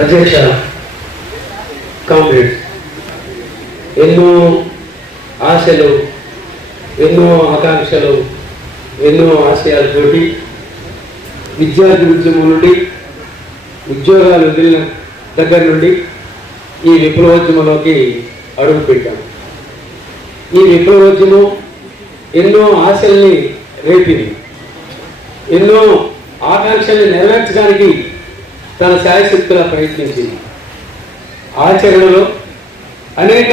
అధ్యక్ష కామ్రేడ్స్ ఎన్నో ఆశలు ఎన్నో ఆకాంక్షలు ఎన్నో ఆశయాలతోటి విద్యార్థి ఉద్యమం నుండి ఉద్యోగాలు వదిలిన దగ్గర నుండి ఈ విప్లవోద్యమంలోకి అడుగుపెట్టాం ఈ విప్లవోద్యమం ఎన్నో ఆశల్ని రేపింది. ఎన్నో ఆకాంక్షల్ని నెరవేర్చడానికి తన శాయశక్తులా ప్రయత్నించింది. ఆచరణలో అనేక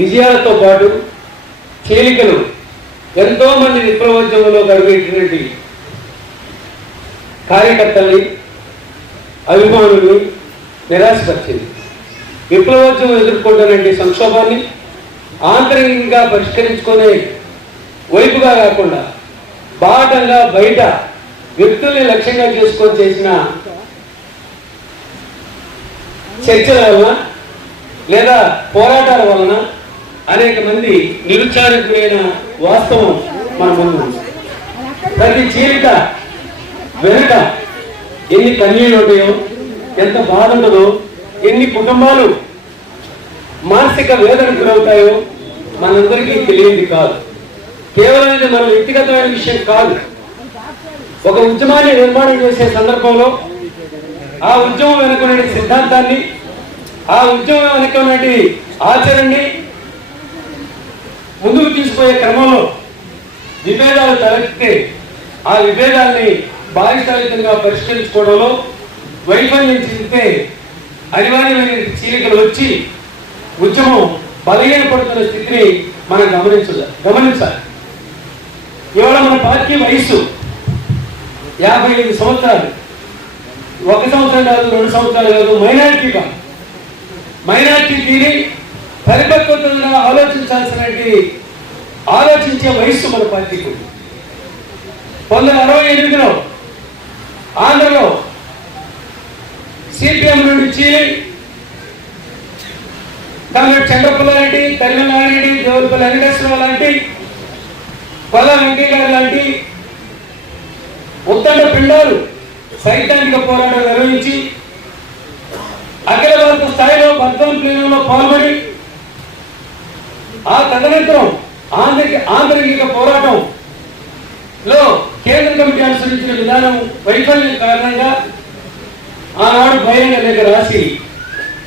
విజయాలతో పాటు చీలికలు ఎంతోమంది విప్లవోద్యమంలో అడుగుపెట్టినటువంటి కార్యకర్తల్ని అభిమానుల్ని నిరాశపరిచింది. విప్లవోద్యమం ఎదుర్కొంటున్నటువంటి సంక్షోభాన్ని ఆంతరికంగా పరిష్కరించుకునే వైపుగా కాకుండా బాటంగా బయట వ్యక్తుల్ని లక్ష్యంగా చేసుకొని చేసిన చర్చల వలన లేదా పోరాటాల వలన అనేక మంది నిరుత్సాహకులైన వాస్తవం మన ముందు ప్రతి చీలిక వెనుక ఎన్ని కన్నీళ్ళు ఉంటాయో ఎంత బాధ ఉంటుందో ఎన్ని కుటుంబాలు మానసిక వేదనకు గురవుతాయో మనందరికీ తెలియంది కాదు. కేవలం ఇది మన వ్యక్తిగతమైన విషయం కాదు. ఒక ఉద్యమాన్ని నిర్మాణం చేసే సందర్భంలో ఆ ఉద్యమం వెనుకునే సిద్ధాంతాన్ని ఆ ఉద్యమం వెనుకునే ఆచరణని ముందుకు తీసుకుపోయే క్రమంలో విభేదాలు తలెత్తితే ఆ విభేదాల్ని బాధితాయుతంగా పరిష్కరించుకోవడంలో వైఫల్యం చెందితే అనివార్యమైన చీలికలు వచ్చి ఉద్యమం బలహీనపడుతున్న స్థితిని మనం గమనించాలి గమనించాలి. ఇవాళ మన పార్టీ వయస్సు యాభై ఐదు సంవత్సరాలు. ఒక సంవత్సరం కాదు రెండు సంవత్సరాలు కాదు మైనార్టీగా. మైనార్టీ తీరి పరిపక్వతగా ఆలోచించాల్సిన ఆలోచించే వయస్సు మన పార్టీకి ఉంది. పంతొమ్మిది అరవై ఎనిమిదిలో ఆంధ్రలో సిపిఎం నుండి చీలి కామ్రేడ్ చంద్రపుల్లారెడ్డి తరిమనారెడ్డి దేవరపల్లి వెంకటేశ్వరరావు లాంటి కొల్ల వెంకయ్య గారు లాంటి ఉత్తండ పిండాలు సైద్ధాంతిక పోరాటం నిర్వహించి అఖిల భారత స్థాయిలో బద్దం ప్లీనంలో పాల్గొని ఆ తదనంతరం ఆంధ్ర ఆంధ్రిక పోరాటం లో కేంద్ర కమిటీ అనుసరించిన విధానం వైఫల్యం కారణంగా ఆనాడు బహిరంగ లేఖ రాసి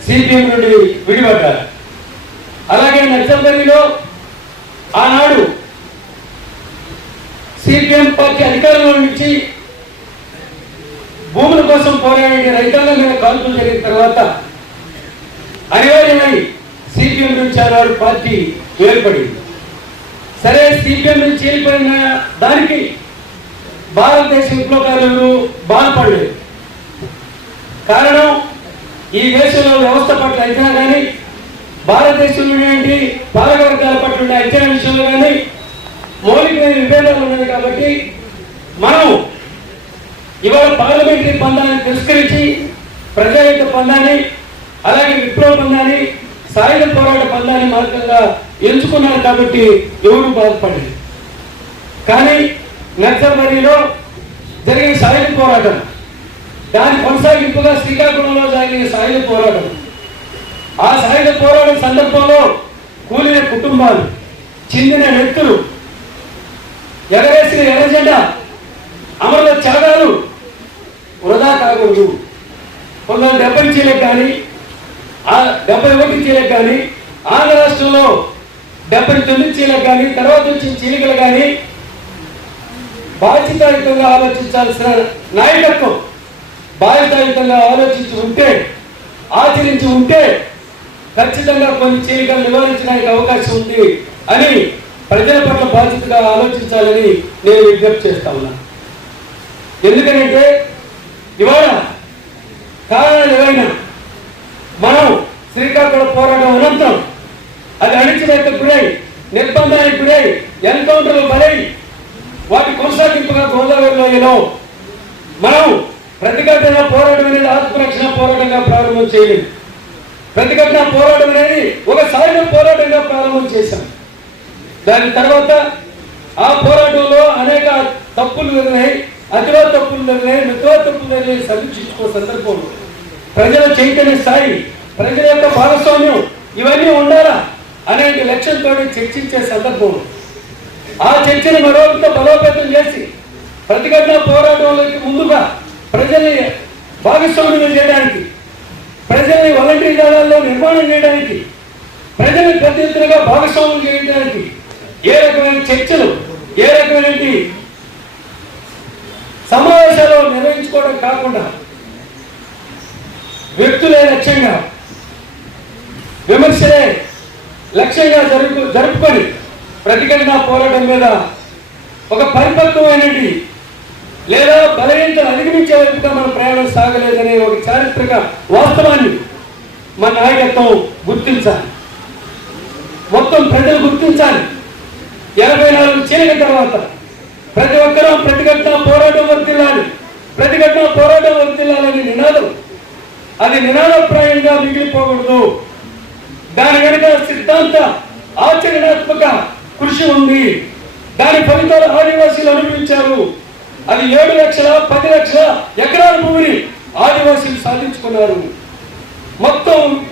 సిపిఎం నుండి విడిపడ్డారు. అలాగే నక్సల్బరిలో ఆనాడు సిపిఎం పార్టీ అధికారంలో నుంచి భూముల కోసం పోరాడే రైతాంగం మీద కాల్పులు జరిగిన తర్వాత అనివార్యమై సిపిఎం నుంచి ఆనాడు పార్టీ ఏర్పడింది. సరే సిపిఎం నుంచి వెళ్ళిపోయిన దానికి భారతదేశ విప్లవకారులు బాధపడలేదు. కారణం ఈ దేశంలో వ్యవస్థ పట్ల అంచనా కానీ భారతదేశంలోనేంటి పాలకవర్గాల పట్ల ఉండే అంచనా విషయంలో కానీ మౌలికమైన విభేదాలు ఉన్నాయి కాబట్టి మనం ఇవాళ పార్లమెంటరీ పందాన్ని తిరస్కరించి ప్రజాయుత పందాన్ని అలాగే విప్లవ పందాన్ని సాయుధ పోరాట పందాన్ని మార్గంగా ఎంచుకున్నారు కాబట్టి ఎవరు బాధపడలేదు కానీ నక్సల్బరీలో జరిగిన సాయుధ పోరాటం దాని కొనసాగింపుగా శ్రీకాకుళంలో జరిగిన సాయుధ పోరాటం ఆ సాయుధ పోరాటం సందర్భంలో కూలిన కుటుంబాలు చెందిన వ్యక్తులు ఎగరేసిన ఎర్రజెండ అమరుల త్యాగాలు వృధా కాకూడదు. కొందరు డెబ్బై చీలకు కానీ ఆ డెబ్బై ఒకటి చీలకు కానీ ఆంధ్ర రాష్ట్రంలో డెబ్బై తొమ్మిది చీలకు కానీ తర్వాత వచ్చిన చీలికలు కానీ బాధ్యతాయుతంగా ఆలోచించాల్సిన నాయకత్వం బాధ్యతాయుతంగా ఆలోచించి ఉంటే ఆచరించి ఉంటే ఖచ్చితంగా కొన్ని చీలికలు నివారించడానికి అవకాశం ఉంది అని ప్రజల పట్ల బాధ్యతగా ఆలోచించాలని నేను విజ్ఞప్తి చేస్తా ఉన్నాను. ఎందుకంటే ఇవాళ కారణాలు ఏవైనా? మనం శ్రీకాకుళం పోరాటం అనంతరం అది అణిచివేత గురై నిర్బంధానికి గురై ఎన్కౌంటర్లు బలై వాటి కొనసాగింపుగా గోదావరిలో మనం ప్రతిఘటన పోరాటం అనేది ఆత్మరక్షణ పోరాటంగా ప్రారంభం చేయలేదు. ప్రతిఘటన పోరాటం అనేది ఒక సాయుధ పోరాటంగా ప్రారంభం చేశాం. దాని తర్వాత ఆ పోరాటంలో అనేక తప్పులు జరిగినాయి అతిలో తప్పులు జరిగినాయి మిగతా తప్పులు జరిగినాయి సమీక్షించుకో సందర్భంలో ప్రజల చైతన్య స్థాయి ప్రజల యొక్క భాగస్వామ్యం ఇవన్నీ ఉండాలా అనే లక్ష్యంతో చర్చించే సందర్భం. ఆ చర్చను మరొకరితో బలోపేతం చేసి ప్రతిఘటన పోరాటంలోకి ముందుగా ప్రజల్ని భాగస్వామ్యం చేయడానికి ప్రజల్ని వాలంటరీ దళాల్లో నిర్మాణం చేయడానికి ప్రజల్ని ప్రతినిధులుగా భాగస్వామ్యం చేయడానికి ఏ రకమైన చర్చలు ఏ రకమైన సమావేశాలు నిర్వహించుకోవడం కాకుండా వ్యక్తులే లక్ష్యంగా విమర్శలే లక్ష్యంగా జరుపు జరుపుకొని ప్రతిఘటన పోరాటం మీద ఒక పరిపక్వమైనది లేదా బలహీనతను అధిగమించే వైపుగా మన ప్రయాణం సాగలేదనే ఒక చారిత్రక వాస్తవాన్ని మన నాయకత్వం గుర్తించాలి. మొత్తం ప్రజలు గుర్తించాలి. ఎనభై నాలుగు చీలిక తర్వాత ప్రతి ఒక్కరూ ప్రతిఘటన పోరాటం వర్తిల్లాలి ప్రతిఘటన పోరాటం వర్తిల్లాలని నినాదం. అది నినాదప్రాయంగా మిగిలిపోకూడదు. దాని వెనుక సిద్ధాంత ఆచరణాత్మక కృషి ఉంది. దాని ఫలితాలు ఆదివాసీలు అనుభవించారు. అది ఏడు లక్షల పది లక్షల ఎకరాల భూమిని ఆదివాసీలు సాధించుకున్నారు. మొత్తం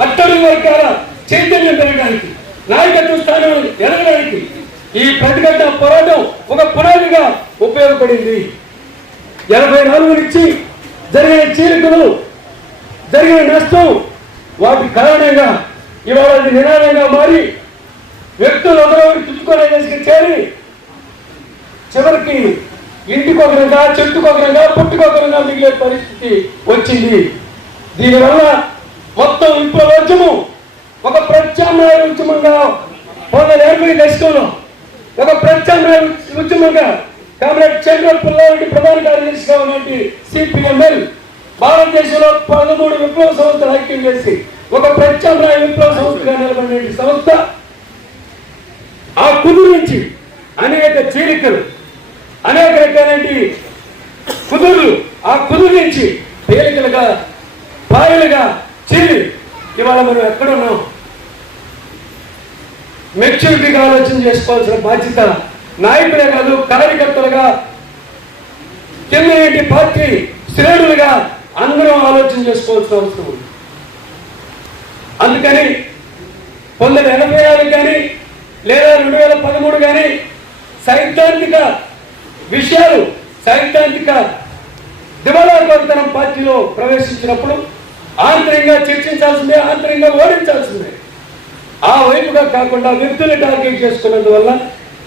అట్టడుగు వర్గాల చైతన్యం పెరగడానికి నాయకత్వ స్థానం ఎదగడానికి ఈ ప్రతిఘటన పోరాటం ఒక పునాదిగా ఉపయోగపడింది. ఎనభై నాలుగు నుంచి జరిగిన చీలికలు జరిగిన నష్టం వాటి కారణంగా ఇవాళ నినాదంగా మారి వ్యక్తులు ఒకరో తుచ్చుకునే చేరి చివరికి ఇంటికొకరంగా చెట్టుకొకరంగా పుట్టుకొకరంగా మిగిలే పరిస్థితి వచ్చింది. దీనివల్ల మొత్తం విప్లవోద్యమం ఒక ప్రత్యామ్నాయ ఉద్యమంగా పంతొమ్మిది ఎనభై ఒక ప్రత్యామ్నాయ ఉద్యమంగా కామ్రేడ్ చంద్ర పుల్లారెడ్డి ప్రధాన కార్యదర్శిగా ఉన్నటువంటి సిపిఎంఎల్ భారతదేశంలో పదమూడు విప్లవ సంస్థలు ఐక్యం చేసి ఒక ప్రత్యామ్నాయ విప్లవ సంస్థగా నిలబడిన సంస్థ. ఆ కుదురు నుంచి అనేక చీలికలు అనేక రకాలైన కుదురులు ఆ కుదురు నుంచి తేలికలుగా పాయలుగా చీలి ఇవాళ మనం ఎక్కడున్నాం మెచ్యూరిటీగా ఆలోచన చేసుకోవాల్సిన బాధ్యత నాయకులే కాదు కార్యకర్తలుగా కింద ఏంటి పార్టీ శ్రేణులుగా అందరం ఆలోచన చేసుకోవాల్సిన అవసరం ఉంది. అందుకని పంతొమ్మిది ఎనభై నాలుగు కానీ లేదా రెండు వేల పదమూడు కానీ సైద్ధాంతిక విషయాలు సైద్ధాంతిక దివాళాకోరితనం పార్టీలో ప్రవేశించినప్పుడు ఆంతరంగా చర్చించాల్సిందే ఆంతరంగా ఓడించాల్సిందే. ఆ వైపుగా కాకుండా వ్యక్తులు టార్గెట్ చేసుకున్నందువల్ల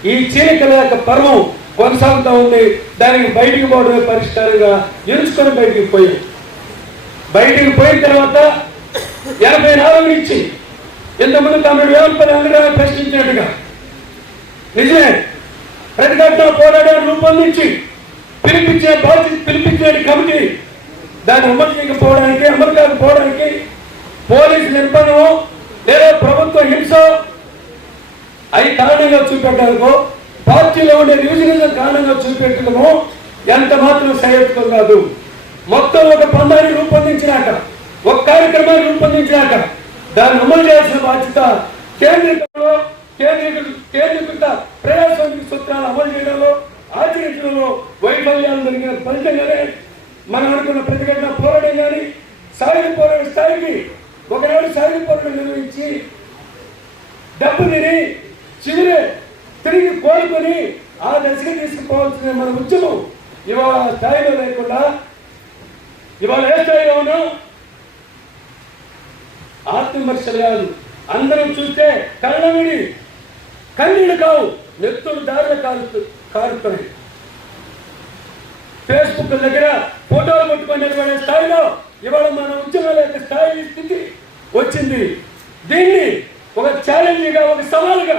ఈ చీలికల యొక్క పర్వం కొనసాగుతూ ఉంది. దానికి బయటికి పోవడమే పరిష్కారంగా ఎంచుకొని బయటికి పోయాం. బయటికి పోయిన తర్వాత ఎనభై నాలుగు నుంచి ఇంతకుముందు తమిళ వేలపల్లి అందరూ ప్రశ్నించినట్టుగా నిజమే ప్రతిఘటన పోరాటాన్ని రూపొందించి పిలిపించే బాధ్యత పిలిపించే కమిటీ దాన్ని అమలు చేయకపోవడానికి అమలు కాకపోవడానికి పోలీసు నిర్బంధం లేదా ప్రభుత్వ హింస అవి కారణంగా చూపెట్టడము పార్టీలో ఉండే రివిజనిజం కారణంగా చూపెట్టడము ఎంత మాత్రం సహేతుకం కాదు. మొత్తం ఒక పందాన్ని రూపొందించినాక ఒక కార్యక్రమాన్ని రూపొందించినాక దాన్ని అమలు చేయాల్సిన బాధ్యత కేంద్రీకరణలో కేంద్రీకృత కేంద్రీకృత ప్రజాస్వామిక సూత్రాలు అమలు చేయడంలో ఆచరించడంలో వైఫల్యాలు జరిగిన ఫలితంగానే మనం అనుకున్న ప్రతిఘటన పోరాటం కానీ సాయుధ పోరాట స్థాయికి ఒకనాడు సాయుధ పనులు నిర్వహించి డబ్బుని తిని చివరి తిరిగి కోరుకొని ఆ దశకి తీసుకుపోవాల్సిన మన ఉద్యమం. ఇవాళ స్థాయిలో లేకుండా ఇవాళ ఏ స్థాయిలో ఉన్నాం ఆత్మవిమర్శలు కాదు అందరం చూస్తే కళ్ళమిడి కన్నీళ్ళు కావు నెత్తులు దారిలో కారు కారుతున్నాయి ఫేస్బుక్ దగ్గర ఫోటోలు పట్టుకొని నిలబడే స్థాయిలో ఇవాళ మన ఉద్యమాల యొక్క స్థాయి స్థితి వచ్చింది. దీన్ని ఒక ఛాలెంజ్గా ఒక సవాలుగా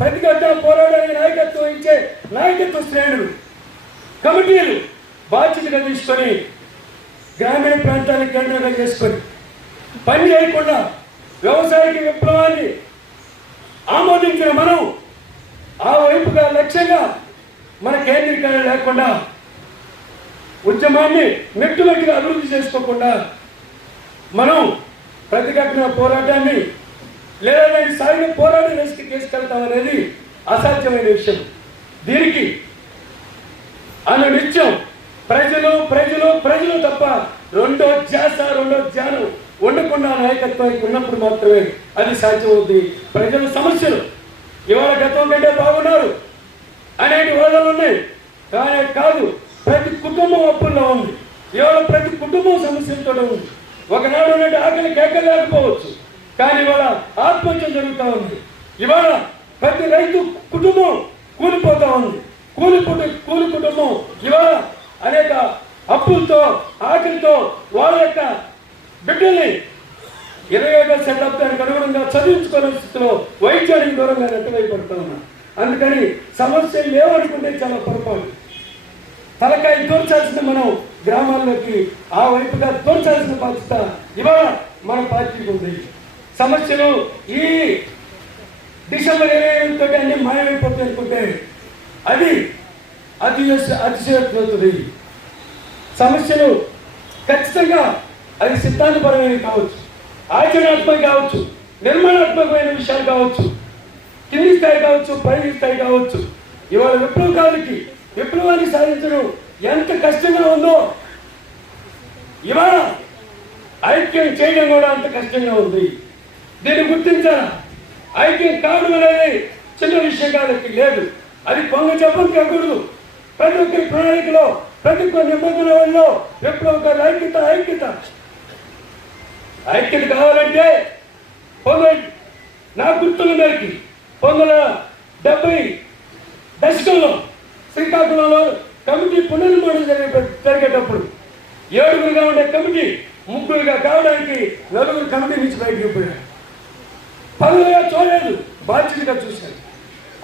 ప్రతిఘటన పోరాడడానికి నాయకత్వం ఇచ్చే నాయకత్వ శ్రేణులు కమిటీలు బాధ్యతగా తీసుకొని గ్రామీణ ప్రాంతానికి కేంద్రంగా చేసుకొని పని చేయకుండా వ్యవసాయక విప్లవాన్ని ఆమోదించిన మనం ఆ వైపుగా లక్ష్యంగా మన కేంద్రీకరణ లేకుండా ఉద్యమాన్ని నెట్టులకి అభివృద్ధి చేసుకోకుండా మనం ప్రతిఘటన పోరాటాన్ని లేదా సాయిని సాగిన పోరాట దశకి తీసుకెళ్తాం అనేది అసాధ్యమైన విషయం. దీనికి అను నిత్యం ప్రజలు ప్రజలు ప్రజలు తప్ప రెండో ధ్యాస రెండో ధ్యానం ఉండకుండా నాయకత్వానికి ఉన్నప్పుడు మాత్రమే అది సాధ్యమవుతుంది ప్రజల సమస్యలు ఇవాళ గతం కంటే బాగున్నారు. అనేటి వాళ్ళు ఉన్నాయి. కానీ కాదు ప్రతి కుటుంబం అప్పుల్లో ఉంది. ఇవాళ ప్రతి కుటుంబం సమస్యలతో ఉంది. ఒకనాడు ఉన్నట్టు ఆకలి కేకలు లేకపోవచ్చు కానీ ఇవాళ ఆత్మహత్య జరుగుతూ ఉంది. ఇవాళ ప్రతి రైతు కుటుంబం కూలిపోతా ఉంది. కూలి కూలి కుటుంబం ఇవాళ అనేక అప్పులతో ఆకలితో వాళ్ళ యొక్క బిడ్డల్ని ఇరవై ఐదో శతాబ్దానికి అనుగుణంగా చదివించుకునే స్థితిలో వైద్యానికి దూరంగా నెట్టవైపడుతూ ఉన్నారు. అందుకని సమస్యలు లేవనుకుంటే చాలా పొరపాటు. తలకాయ తోర్చాల్సింది మనం గ్రామాల్లోకి ఆ వైపుగా తోర్చాల్సిన బాధ్యత ఇవాళ మన పార్టీకి ఉంది. సమస్యలు ఈ డిసెంబర్ ఇరవై ఎనిమిదితో అన్ని మాయమైపోతాయి అనుకుంటే అది అతి అతిశయోక్తి సమస్యలు ఖచ్చితంగా అది సిద్ధాంతపరమైనవి కావచ్చు ఆచరణాత్మక కావచ్చు నిర్మాణాత్మకమైన విషయాలు కావచ్చు కింది స్థాయి కావచ్చు పై స్థాయి కావచ్చు. ఇవాళ విప్లవకాలకి విప్లవాన్ని సాధించడం ఎంత కష్టంగా ఉందో ఇవాళ ఐక్యం చేయడం కూడా అంత కష్టంగా ఉంది. దీన్ని గుర్తించాలా? ఐక్యం కావడం అనేది చిన్న విషయం కాదకి లేదు. అది పొంగ చెప్పం కాకూడదు. ప్రతి ఒక్కరి ప్రణాళికలో ప్రతి ఒక్క నిబంధనలలో విప్లవకారు ఐక్యత ఐక్యత. ఐక్యత కావాలంటే పొంగ నా గుర్తున్న మేరకి పొంగల డెబ్బై దశకంలో శ్రీకాకుళంలో కమిటీ పునర్నిర్మాణం జరిగే జరిగేటప్పుడు ఏడుగురుగా ఉండే కమిటీ ముగ్గురుగా కావడానికి నలుగురు కమిటీ నుంచి బయటకు పోయారు పనులుగా చూడలేదు బాధ్యతగా చూశారు.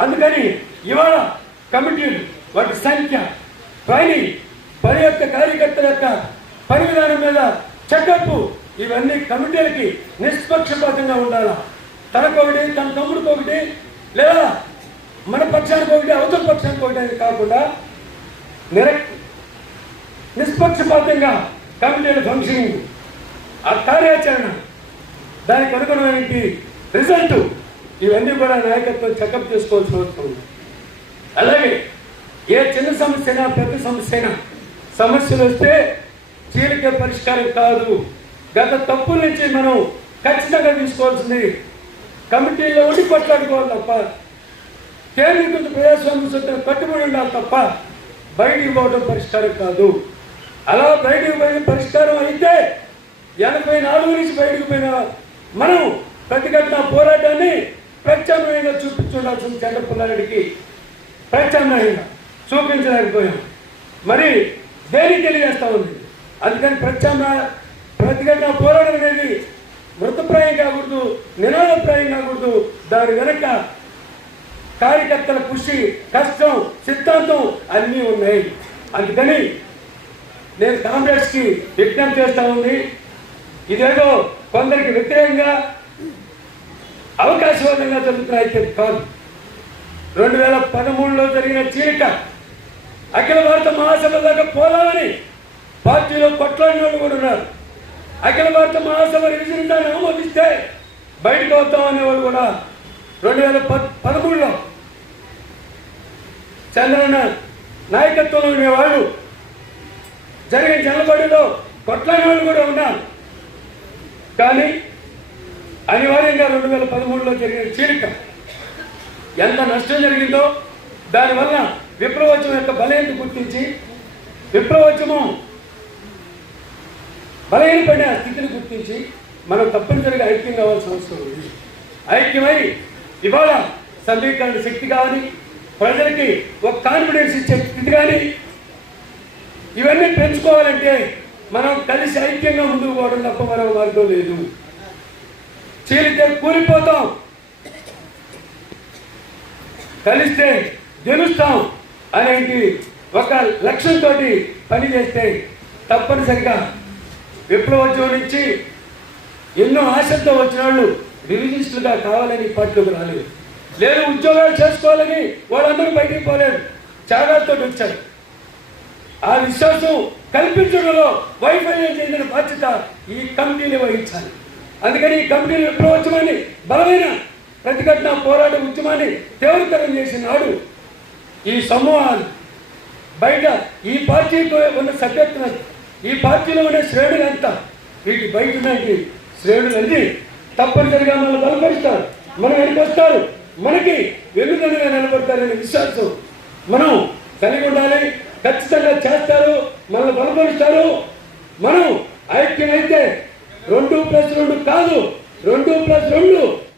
అందుకని ఇవాళ కమిటీలు వాటి సంఖ్య పని పని యొక్క కార్యకర్తల యొక్క పని విధానం మీద చెకప్ ఇవన్నీ కమిటీలకి నిష్పక్షపాతంగా ఉండాలా? తనకొకటి తన తమ్ముడికి ఒకటి లేదా మన పక్షానికి ఒకటి అవతల పక్షానికి ఒకటి కాకుండా నిర నిష్పక్షపాతంగా కమిటీల ఫంక్షనింగ్ ఆ కార్యాచరణ దానికి అనుగుణమైన రిజల్ట్ ఇవన్నీ కూడా నాయకత్వం చెకప్ చేసుకోవాల్సిన అవసరం ఉంది. అలాగే ఏ చిన్న సమస్య అయినా పెద్ద సమస్య అయినా సమస్యలు వస్తే చీలిక పరిష్కారం కాదు. గత తప్పుల నుంచి మనం ఖచ్చితంగా తీసుకోవాల్సింది కమిటీలో ఉండి కొట్లాడుకోవాలి తప్ప కేంద్రీకృత ప్రజాస్వామ్య సత్యం కట్టుబడి ఉండాలి తప్ప బయటికి పోవడం పరిష్కారం కాదు. అలా బయటికి పోయిన పరిష్కారం అయితే ఎనభై నాలుగు నుంచి బయటకు పోయిన మనం ప్రతిఘటన పోరాటాన్ని ప్రత్యామ్నాయంగా చూపించుండాల్సిన చంద్రపుల్లారెడ్డికి ప్రత్యామ్నాయంగా చూపించలేకపోయాం. మరి దేనికి తెలియజేస్తా ఉంది? అందుకని ప్రత్యామ్నాయ ప్రతిఘటన పోరాటం అనేది మృతప్రాయం కాకూడదు నినాదప్రాయం కాకూడదు. దాని వెనక కార్యకర్తల కృషి కష్టం సిద్ధాంతం అన్నీ ఉన్నాయి. అందుకని నేను కాంగ్రెస్కి విజ్ఞప్తి చేస్తా ఉంది. ఇదేదో కొందరికి వ్యతిరేకంగా అవకాశవాదంగా జరుగుతున్నాయి అయితే కాదు. రెండు వేల పదమూడులో జరిగిన చీలిక అఖిల భారత మహాసభ దాకా పోదామని పార్టీలో కొట్లాడిన వాళ్ళు కూడా ఉన్నారు. అఖిల భారత మహాసభ రివిజన్ దాన్ని ఆమోదిస్తే బయటకు వద్దాం వాళ్ళు కూడా రెండు వేల ప పదమూడులో చంద్రన్న నాయకత్వంలో ఉండేవాళ్ళు జరిగిన జనబడిలో కొట్లాని వాళ్ళు కూడా ఉన్నారు కానీ అనివార్యంగా రెండు వేల పదమూడులో జరిగిన చీలిక ఎంత నష్టం జరిగిందో దానివల్ల విప్లవోద్యమం యొక్క బలహీనత గుర్తించి విప్లవోద్యమం బలహీనపడిన స్థితిని గుర్తించి మనం తప్పనిసరిగా ఐక్యం కావాల్సిన అవసరం ఉంది. ఐక్యమై ఇవాళ సమీకరణ శక్తి కానీ ప్రజలకి ఒక కాన్ఫిడెన్స్ ఇచ్చే స్థితి కానీ ఇవన్నీ పెంచుకోవాలంటే మనం కలిసి ఐక్యంగా ముందుకు పోవడం తప్ప మరో మార్గం లేదు. చీలితే కూలిపోతాం. కలిస్తే గెలుస్తాం అనేది ఒక లక్ష్యంతో పని చేస్తే తప్పనిసరిగా విప్లవోద్యమం నుంచి ఎన్నో ఆశలతో వచ్చిన వాళ్ళు రివిజిస్టులుగా కావాలని పార్టీలోకి రాలేదు. లేదు ఉద్యోగాలు చేసుకోవాలని వాళ్ళందరూ బయటికి పోలేదు. త్యాగాలతో వచ్చారు. ఆ విశ్వాసం కల్పించడంలో వైఫల్యం చెందిన బాధ్యత ఈ కమిటీని వహించాలి. అందుకని ఈ కమిటీని విప్లవోద్యమాన్ని బలమైన ప్రతిఘటన పోరాట ఉద్యమాన్ని తీవ్రతరం చేసిన నాడు ఈ సమూహాలు బయట ఈ పార్టీతో ఉన్న సభ్యత్వం ఈ పార్టీలో ఉండే శ్రేణులు ఎంత వీటి బయట ఉన్నటువంటి శ్రేణులన్నీ తప్పనిసరిగా మనం బలపరుస్తారు. మనం వెనుకొస్తారు మనకి వెన్నుదన్నుగా నిలబడతారనే విశ్వాసం. మనం కలిగి ఉండాలి ఖచ్చితంగా చేస్తారు మనల్ని బలపరుస్తారు. మనం ఐక్యమైతే రెండు ప్లస్ రెండు కాదు రెండు ప్లస్ రెండు